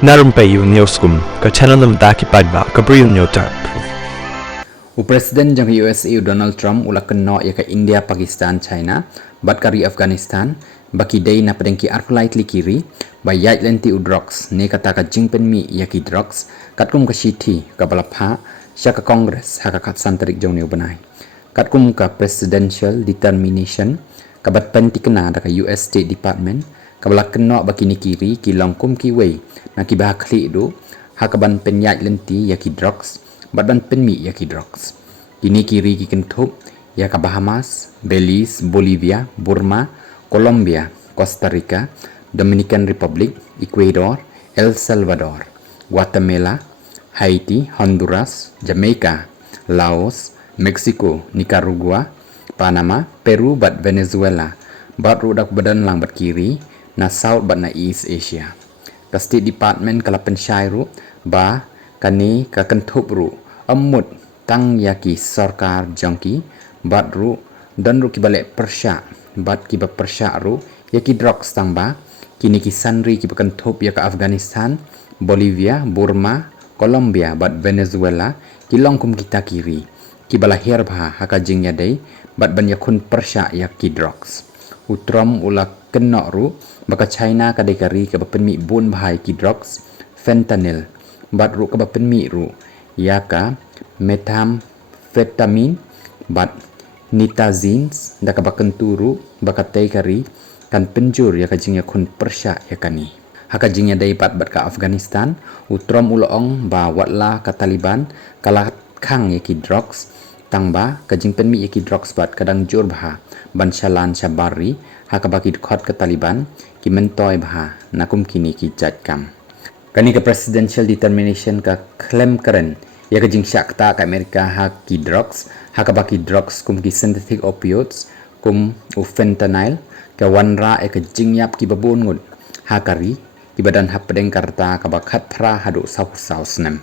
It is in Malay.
Narumpayu Newskum, ka channel nam daki padba, ka Brill Newtar. Presiden jang USA Donald Trump ula kenno ya ka India, Pakistan, China, bat kari Afghanistan, baki day na padengki lightly kiri, ba yait lenti drugs, ne kata ka jingpen mi ya ki drugs, katkum ka shiti ka balapha, sya ka Congress haka kat santarik jong new banai. Katkum ka presidential determination, ka bat penti kena da ka US State Department, ka balak kenno baki ni kiri ki longkum ki way, na ki bah kli do, haka ban pen yait lenti ya ki drugs, badan penmi ya ki drugs. Kini kiri ki kentup ya ka Bahamas, Belize, Bolivia, Burma, Colombia, Costa Rica, Dominican Republic, Ecuador, El Salvador, Guatemala, Haiti, Honduras, Jamaica, Laos, Mexico, Nicaragua, Panama, Peru, bat Venezuela, bat rudak badan lang bat kiri, na South bat na East Asia. Ka State Department kalapan syairu ba kani ka kentup ru amut tang yaki sarkar jangki bat ru dan ru ki balik persya bat ki ba persya ru yaki drugs tang ba kini ki sanri ki kentup ya ka Afghanistan, Bolivia, Burma, Colombia, bat Venezuela ki longkum kita kiri ki balahir bah haka jing ya dai bat ban yakun persya yaki drugs. Utram ula kena ru baka China ka dekari ka bapenmi bun bahai ki drugs fentanyl bat ru ka bapenmi ru yaka methamphetamine bat nitazines da ka bakenturu baka tekari kan penjur ya ka jingya kun persya ya kani haka jingya dai bat ka Afghanistan utram ulong ba watla ka Taliban kala khang ya ki drugs tangba kajing penmi ya ki drugs bat kadang jur bah ban shalan shabari haka baki khot ka Taliban ki mentoy bah nakum kini ki jatkam kani ka presidential determination ka claim karen ya ka jing syakta ka Amerika ha ki drugs haka baki drugs kum ki synthetic opioids kum u fentanyl ka wanra e ka jing yap ki babun ngud hakari ki badan hap pedeng karta ka bakat pra hadu saus nem